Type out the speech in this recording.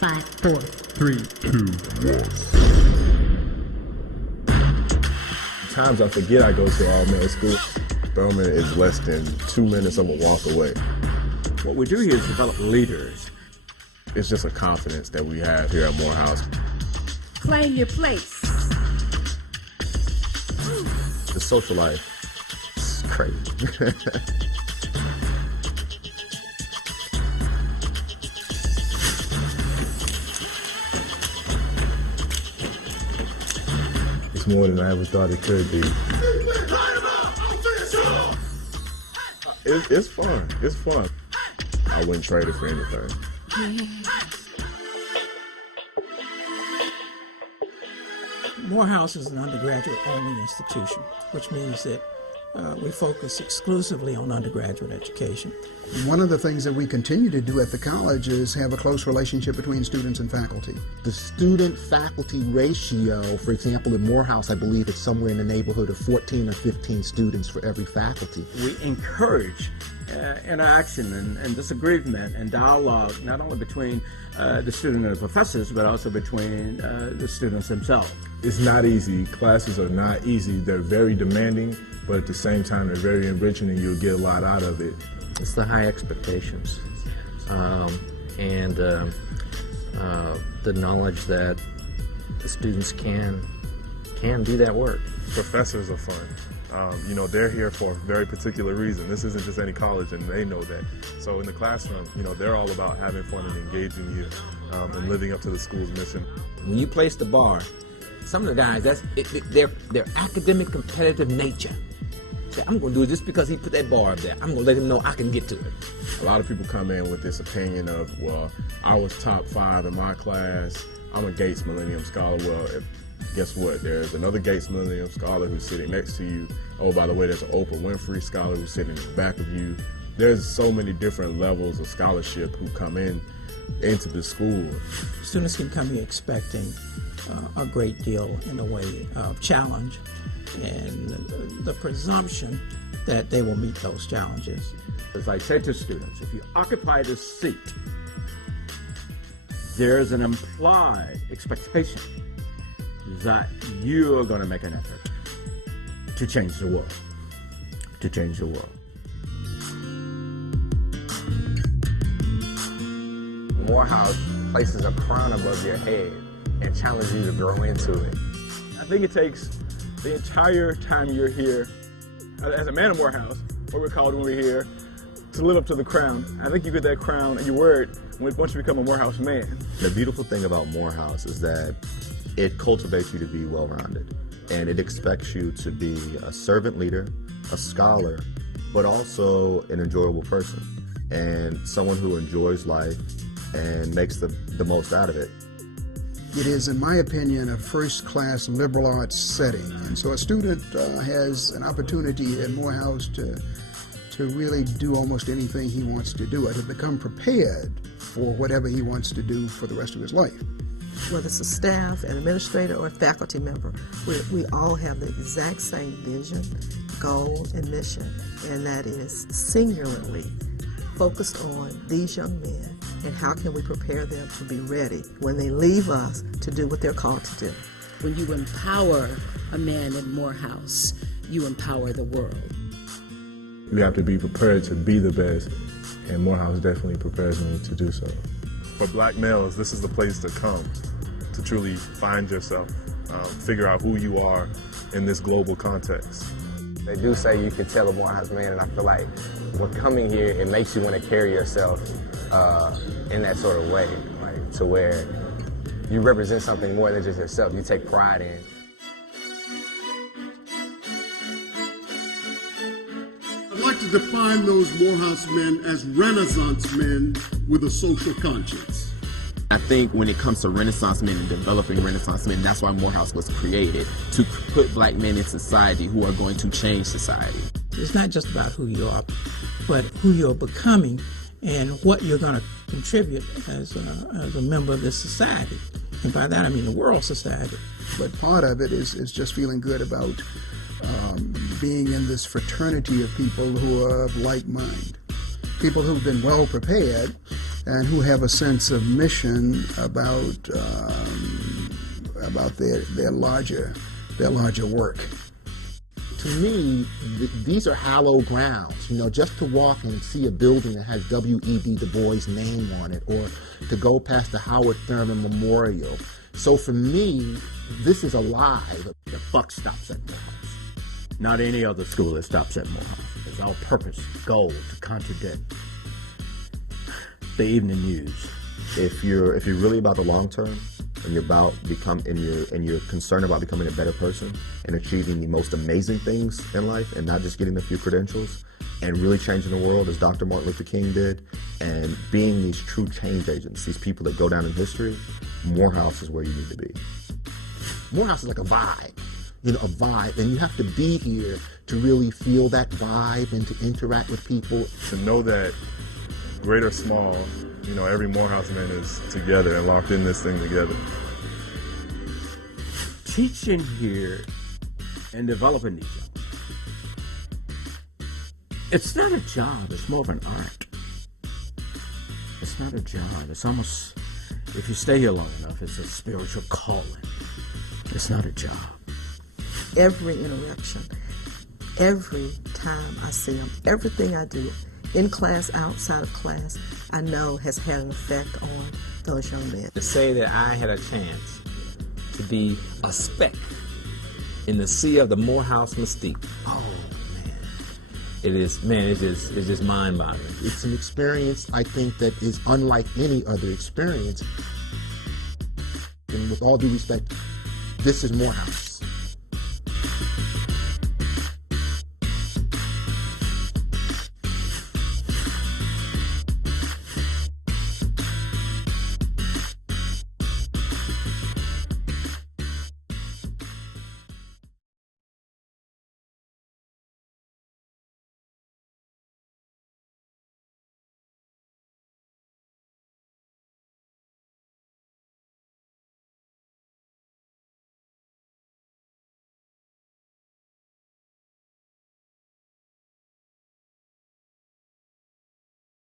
5, 4, 3, 2, 1. Times I forget I go to all-male school. Spelman is less than 2 minutes of a walk away. What we do here is develop leaders. It's just a confidence that we have here at Morehouse. Claim your place. The social life is crazy. It's more than I ever thought it could be. It's fun. It's fun. I wouldn't trade it for anything. Morehouse is an undergraduate-only institution, which means that we focus exclusively on undergraduate education. One of the things that we continue to do at the college is have a close relationship between students and faculty. The student-faculty ratio, for example, in Morehouse, I believe it's somewhere in the neighborhood of 14 or 15 students for every faculty. We encourage interaction and disagreement and dialogue, not only between the student and the professors, but also between the students themselves. It's not easy. Classes are not easy. They're very demanding, but at the same time, they're very enriching and you'll get a lot out of it. It's the high expectations and the knowledge that the students can do that work. Professors are fun. You know, they're here for a very particular reason. This isn't just any college, and they know that. So in the classroom, you know, they're all about having fun and engaging you and living up to the school's mission. When you place the bar, some of the guys, their academic competitive nature. Say, I'm going to do it just because he put that bar up there. I'm going to let him know I can get to it. A lot of people come in with this opinion of, well, I was top 5 in my class. I'm a Gates Millennium Scholar. Well, guess what? There's another Gates Millennium Scholar who's sitting next to you. Oh, by the way, there's an Oprah Winfrey Scholar who's sitting in the back of you. There's so many different levels of scholarship who come into the school. Students can come here expecting a great deal in the way of challenge and the presumption that they will meet those challenges. As I say to students, if you occupy this seat, there's an implied expectation that you are going to make an effort to change the world, Morehouse places a crown above your head and challenges you to grow into it. I think it takes the entire time you're here, as a man of Morehouse, what we're called when we're here, to live up to the crown. I think you get that crown and you wear it once you become a Morehouse man. The beautiful thing about Morehouse is that it cultivates you to be well-rounded, and it expects you to be a servant leader, a scholar, but also an enjoyable person, and someone who enjoys life and makes the most out of it. It is, in my opinion, a first-class liberal arts setting, and so a student has an opportunity at Morehouse to really do almost anything he wants to do, or to become prepared for whatever he wants to do for the rest of his life. Whether it's a staff, an administrator, or a faculty member, we all have the exact same vision, goal, and mission, and that is singularly focused on these young men and how can we prepare them to be ready when they leave us to do what they're called to do. When you empower a man in Morehouse, you empower the world. You have to be prepared to be the best, and Morehouse definitely prepares me to do so. For black males, this is the place to come to truly find yourself, figure out who you are in this global context. They do say you can tell a Morehouse man, and I feel like when coming here, it makes you want to carry yourself in that sort of way, like to where you represent something more than just yourself. You take pride in. I'd like to define those Morehouse men as Renaissance men with a social conscience. I think when it comes to Renaissance men and developing Renaissance men, that's why Morehouse was created, to put black men in society who are going to change society. It's not just about who you are, but who you're becoming and what you're going to contribute as a member of this society. And by that I mean the world society. But part of it is just feeling good about being in this fraternity of people who are of like mind. People who've been well prepared and who have a sense of mission about their larger work. To me, these are hallowed grounds. You know, just to walk and see a building that has W.E.B. Du Bois' name on it, or to go past the Howard Thurman Memorial. So for me, this is alive. The buck stops at Morehouse. Not any other school that stops at Morehouse. It's our purpose, goal, to contradict the evening news. If you're really about the long term, and you're concerned about becoming a better person and achieving the most amazing things in life, and not just getting a few credentials, and really changing the world as Dr. Martin Luther King did, and being these true change agents, these people that go down in history, Morehouse is where you need to be. Morehouse is like a vibe, a vibe, and you have to be here to really feel that vibe and to interact with people. To know that, great or small, every Morehouse man is together and locked in this thing together. Teaching here and developing each other. It's not a job, it's more of an art. It's not a job, it's almost, if you stay here long enough, it's a spiritual calling. It's not a job. Every interaction, every time I see them, everything I do, in class, outside of class, I know has had an effect on those young men. To say that I had a chance to be a speck in the sea of the Morehouse mystique. Oh, man. It's just mind-boggling. It's an experience, I think, that is unlike any other experience. And with all due respect, this is Morehouse.